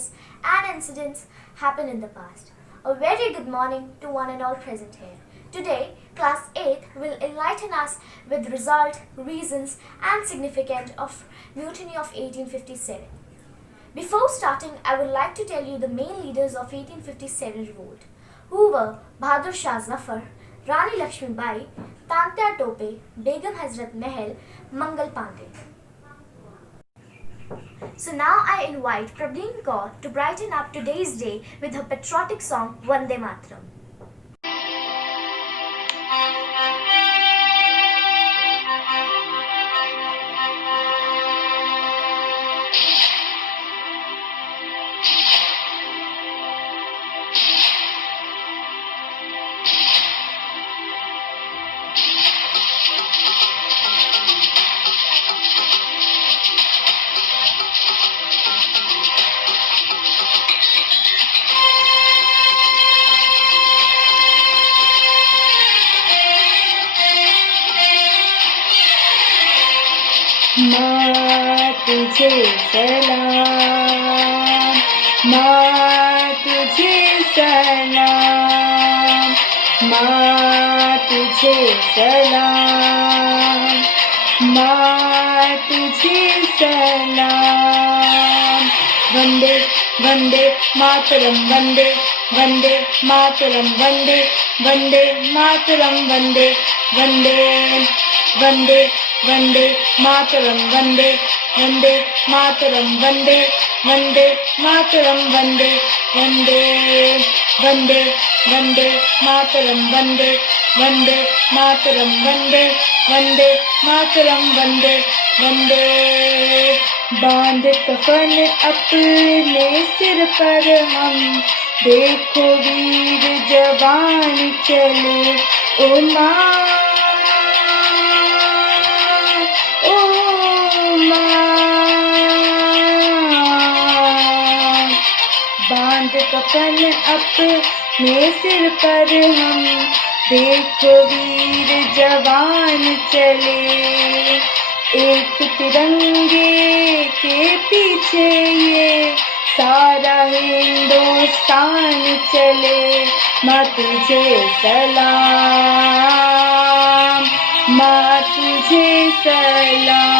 scenarios and incidents happened in the past. A very good morning to one and all present here. Today, Class 8 will enlighten us with result, reasons and significance of Mutiny of 1857. Before starting, I would like to tell you the main leaders of 1857 revolt, who were Bahadur Shah Zafar, Rani Lakshmi Bai, Tantya Tope, Begum Hazrat Mahal, Mangal Pandey. So now I invite Prableen Kaur to brighten up today's day with her patriotic song Vande Mataram. माँ तुझे सलाम, माँ तुझे सलाम, माँ तुझे सलाम, माँ तुझे सलाम। वंदे वंदे मातरम, वंदे वंदे मातरम, वंदे वंदे मातरम, वंदे वंदे वंदे वंदे मातरम, वंदे वंदे मातरम, वंदे वंदे मातरम, वंदे वंदे वंदे वंदे मातरम, वंदे वंदे मातरम, वंदे वंदे मातरम, वंदे वंदे। बांध कफन अपने सिर पर हम, देखो वीर जवान चले। ओ माँ, ओ माँ, बांध कफन अपने सिर पर हम, देखो वीर जवान चले। एक तिरंगे के पीछे ये सारा हिंदुस्तान चले। माँ तुझे सलाम, माँ तुझे सलाम।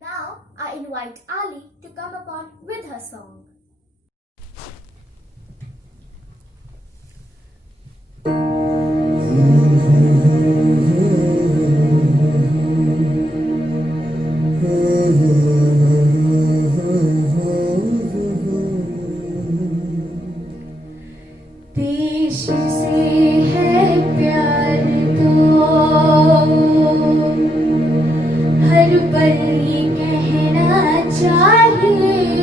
Now I invite Ali to come upon with her song. देश से है प्यार तो हर पल ये कहना चाहिए।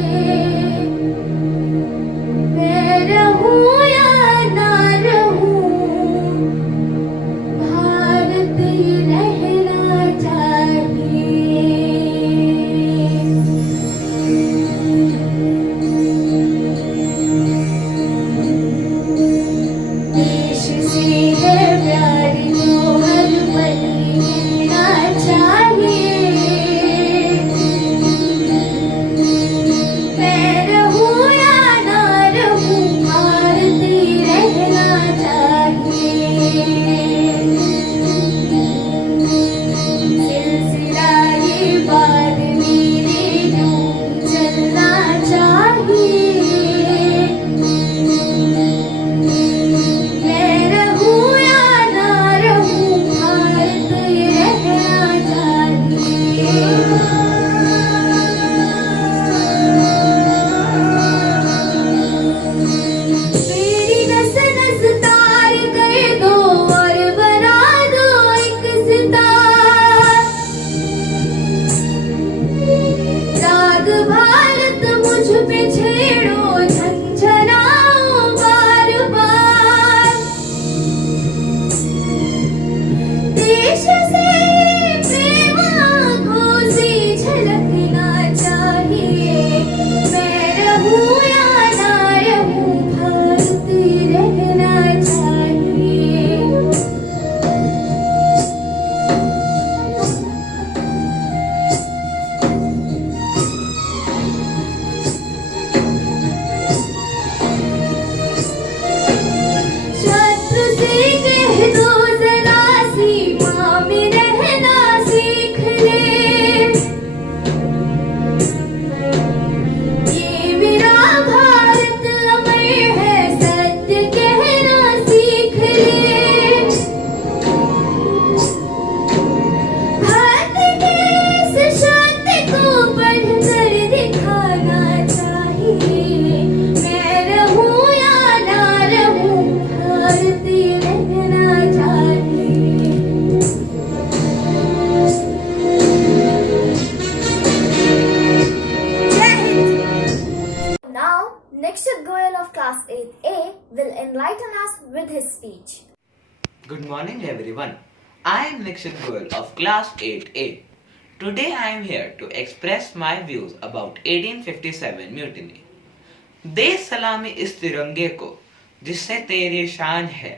Now, Nikshit Goyal of Class 8A will enlighten us with his speech. Good morning, everyone. I am Nikshit Goyal of Class 8A. Today I am here to express my views about 1857 mutiny. दे सलामी इस तिरंगे को जिससे तेरी शान है,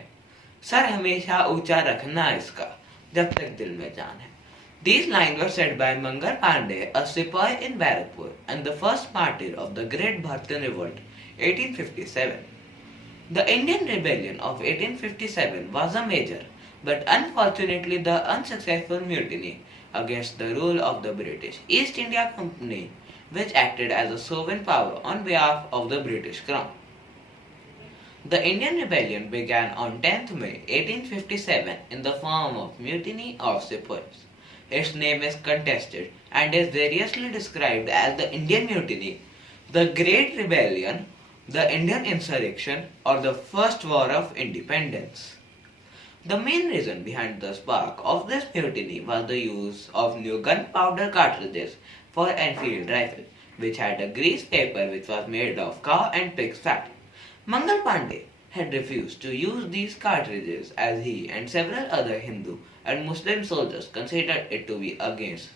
sir हमेशा ऊंचा रखना इसका जब तक दिल में जान है. These lines were said by Mangal Pandey, a sepoy in Barakpur and the first martyr of the Great Bharatiya Revolt, 1857. The Indian Rebellion of 1857 was a major, but unfortunately the unsuccessful mutiny against the rule of the British East India Company, which acted as a sovereign power on behalf of the British Crown. The Indian Rebellion began on 10th May 1857 in the form of mutiny of sepoys. Its name is contested and is variously described as the Indian Mutiny, the Great Rebellion, the Indian Insurrection, or the First War of Independence. The main reason behind the spark of this mutiny was the use of new gunpowder cartridges for Enfield rifle, which had a grease paper which was made of cow and pig's fat. Mangal Pandey had refused to use these cartridges as he and several other Hindu and Muslim soldiers considered it to be against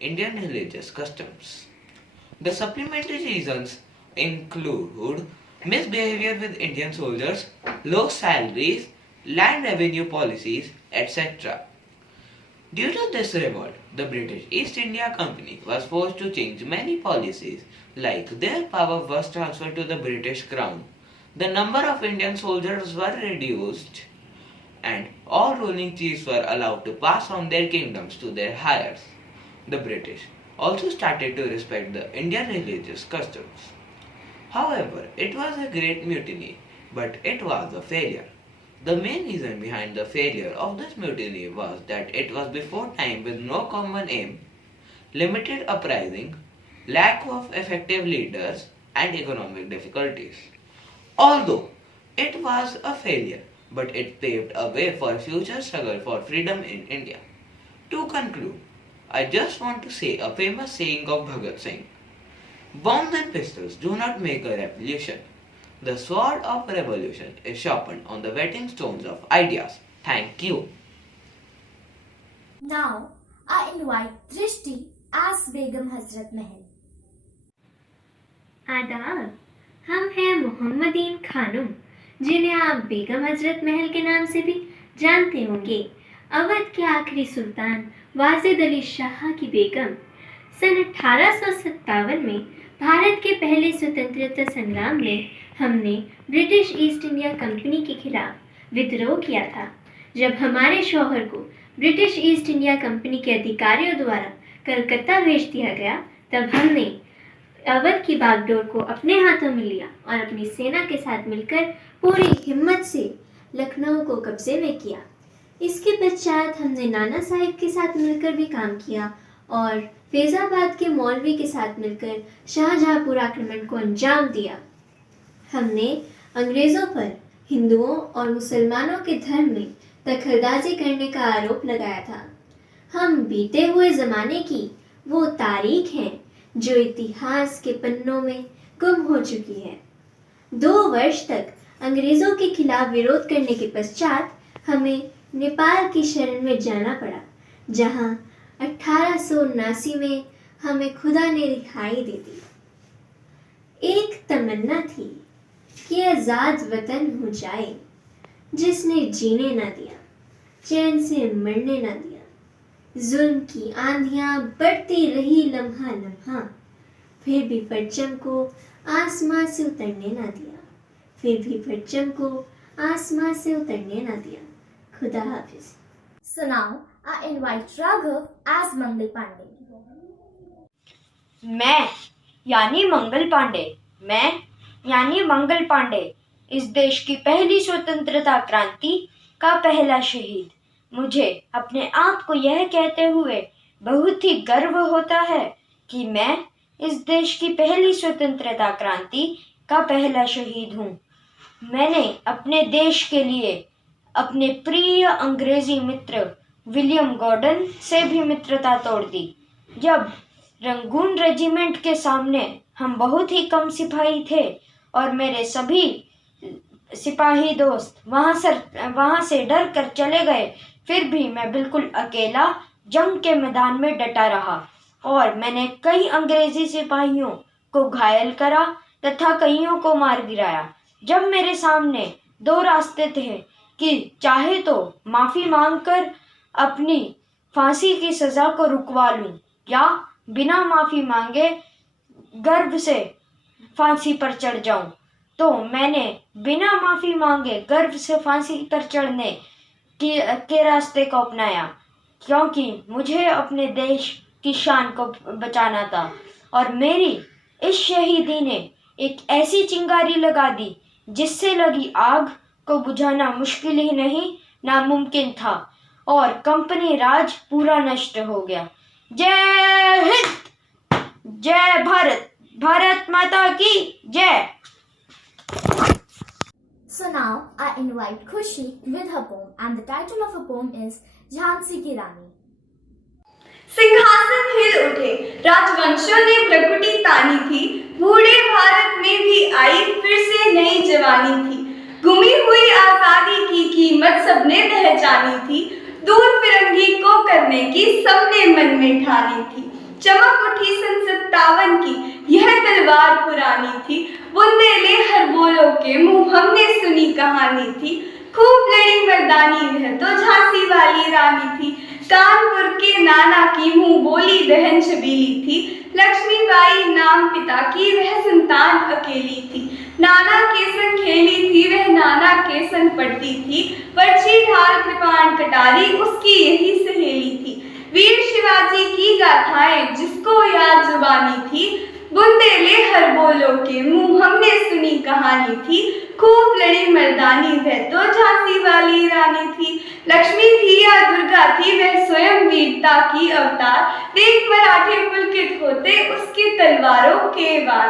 Indian religious customs. The supplementary reasons include misbehavior with Indian soldiers, low salaries, land revenue policies, etc. Due to this revolt, the British East India Company was forced to change many policies, like their power was transferred to the British Crown. The number of Indian soldiers were reduced and all ruling chiefs were allowed to pass on their kingdoms to their heirs. The British also started to respect the Indian religious customs. However, it was a great mutiny, but it was a failure. The main reason behind the failure of this mutiny was that it was before time with no common aim, limited uprising, lack of effective leaders, and economic difficulties. Although it was a failure, but it paved a way for future struggle for freedom in India. To conclude, I just want to say a famous saying of Bhagat Singh: bombs and pistols do not make a revolution. The sword of revolution is sharpened on the whetting stones of ideas. Thank you. Now, I invite Drishti as Begum Hazrat Mahal. आदाब, हम हैं Mohammedan Khanum, जिन्हें आप बेगम हजरत महल के नाम से भी जानते होंगे. अवध के आखिरी सुल्तान वाजिद अली शाह की बेगम. सन 1857 में भारत के पहले स्वतंत्रता संग्राम में हमने ब्रिटिश ईस्ट इंडिया कंपनी के खिलाफ विद्रोह किया था. जब हमारे शौहर को ब्रिटिश ईस्ट इंडिया कंपनी के अधिकारियों द्वारा कलकत्ता भेज दिया गया, तब हमने अवध की बागडोर को अपने हाथों में लिया और अपनी सेना के साथ मिलकर पूरी हिम्मत से लखनऊ को कब्जे में किया. इसके पश्चात हमने नाना साहिब के साथ मिलकर भी काम किया और फैजाबाद के मौलवी के साथ मिलकर शाहजहांपुर आक्रमण को अंजाम दिया. हमने अंग्रेज़ों पर हिंदुओं और मुसलमानों के धर्म में दखलंदाजी करने का आरोप लगाया था. हम बीते हुए ज़माने की वो तारीख हैं जो इतिहास के पन्नों में गुम हो चुकी है. 2 वर्ष तक अंग्रेज़ों के खिलाफ विरोध करने के पश्चात हमें नेपाल की शरण में जाना पड़ा, जहां 1879 में हमें खुदा ने रिहाई दे दी. एक तमन्ना थी कि आज़ाद वतन हो जाए, जिसने जीने ना दिया, चैन से मरने ना दिया. जुल्म की आंधियां बढ़ती रही लम्हा लम्हा, फिर भी परचम को आसमां से उतरने ना दिया, फिर भी परचम को आसमां से उतरने ना दिया. खुदा हाफिज. So now, I invite Raghav as Mangal Pandey. मैं यानी मंगल पांडे, इस देश की पहली स्वतंत्रता क्रांति का पहला शहीद. मुझे अपने आप को यह कहते हुए बहुत ही गर्व होता है कि मैं इस देश की पहली स्वतंत्रता क्रांति का पहला शहीद हूँ. मैंने अपने देश के लिए अपने प्रिय अंग्रेजी मित्र विलियम गॉर्डन से भी मित्रता तोड़ दी. जब रंगून रेजिमेंट के सामने हम बहुत ही कम सिपाही थे और मेरे सभी सिपाही दोस्त वहां से डर कर चले गए। फिर भी मैं बिल्कुल अकेला जंग के मैदान में डटा रहा और मैंने कई अंग्रेजी सिपाहियों को घायल करा तथा कईयों को मार गिराया। जब मेरे सामने दो रास्ते थे कि चाहे तो माफी मांगकर अपनी फांसी की सजा को रुकवा लूं या बिना माफी मांगे गर्व से फांसी पर चढ़ जाऊं, तो मैंने बिना माफी मांगे गर्व से फांसी पर चढ़ने के रास्ते को अपनाया, क्योंकि मुझे अपने देश की शान को बचाना था। और मेरी इस शहीदी ने एक ऐसी चिंगारी लगा दी जिससे लगी आग को बुझाना मुश्किल ही नहीं नामुमकिन था और कंपनी राज पूरा नष्ट हो गया। जय हिंद, जय भारत, भारत माता की जय। So now I invite Khushi with her poem, and the title of her poem is Jhansi Ki Rani. सिंहासन हिल उठे, राजवंशों ने भ्रकुटी तानी थी, बूढ़े भारत में भी आई फिर से नई जवानी थी। गुमी हुई आजादी की कीमत सबने पहचानी थी, दूर फिरंगी को करने की सबने मन में ठानी थी। चमक उठी सन 57 की यह तलवार पुरानी थी, बुंदेले हर बोलों के मुंह हमने सुनी कहानी थी। खूब लड़ी मर्दानी वह तो झांसी वाली रानी थी, कानपुर के नाना की मुंह बोली बहन छबीली थी। लक्ष्मीबाई नाम पिता की वह संतान अकेली थी, नाना के संग खेली थी वह नाना के संग पढ़ती थी। पर्ची ढाल कृपाण कटारी उसकी यही सहेली थी, वीर शिवाजी की गाथाएं जिसको याद जुबानी थी। बुंदेले हर बोलों के मुंह हमने सुनी कहानी थी, खूब लड़ी मर्दानी वह तो झांसी वाली रानी थी। लक्ष्मी थी या दुर्गा थी वह स्वयं वीरता की अवतार, देख मराठे पुलकित होते उसकी तलवारों के वार।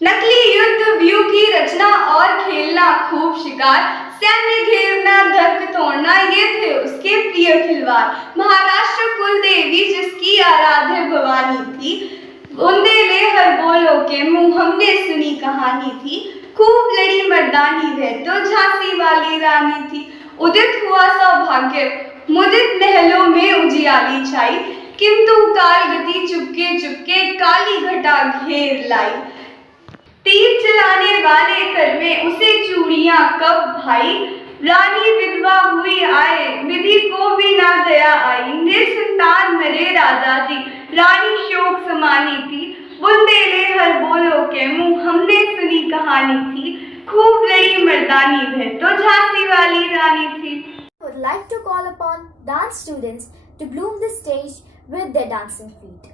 नकली युद्ध व्यू की रचना और खेलना खूब शिकार, सैन्य घेरना धर्क तोड़ना ये थे उसके प्रिय खिलवाड़। महाराष्ट्र कुल देवी जिसकी आराध्य भवानी थी, बुंदेले हर बोलों के मुंह हमने सुनी कहानी थी। खूब लड़ी मर्दानी वह तो झांसी वाली रानी थी, उदित हुआ सौभाग्य मुदित महलों में उजियाली छाई, किंतु काल गति चुपके चुपके काली घटा घेर लाई। तीर चलाने वाले कर में उसे चूड़ियां कब भाई, रानी विधवा हुई आए विधि को भी ना दया आई। निसंतान मरे राजा जी रानी शोक समानी थी, बुंदेले हर बोलों के मुंह हमने सुनी कहानी थी। खूब लड़ी मर्दानी वह तो झांसी वाली रानी थी। I would like to call upon dance students to bloom the stage with their dancing feet.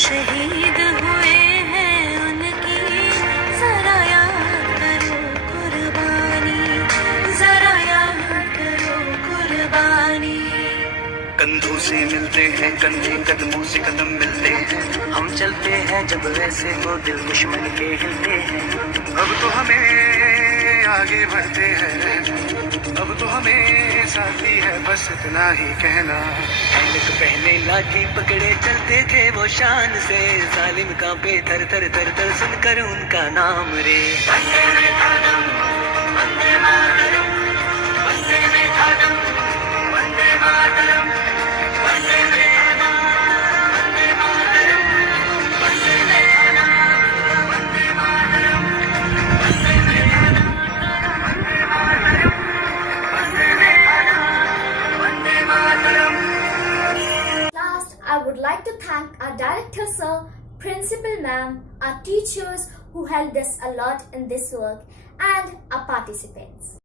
शहीद हुए हैं उनकी जरा याद करो कुर्बानी, जरा याद करो कुर्बानी। कंधों से मिलते हैं कंधे, कदमों से कदम मिलते हैं, हम चलते हैं जब वैसे तो दिल दुश्मन के हिलते हैं। अब तो हमें आगे बढ़ते हैं, अब तो हमें साथी है बस इतना ही कहना। ऐनक पहने लाठी पकड़े चलते थे वो शान से, जालिम कांपे थर थर थर थर सुनकर उनका नाम रे। Vande Mataram, Vande Mataram, Vande Mataram, Vande Mataram, Vande Mataram, Vande Mataram, Vande Mataram, Vande Mataram, Vande Mataram, Vande Mataram, Vande Mataram. Last, I would like to thank our director sir, principal ma'am, our teachers who helped us a lot in this work, and our participants.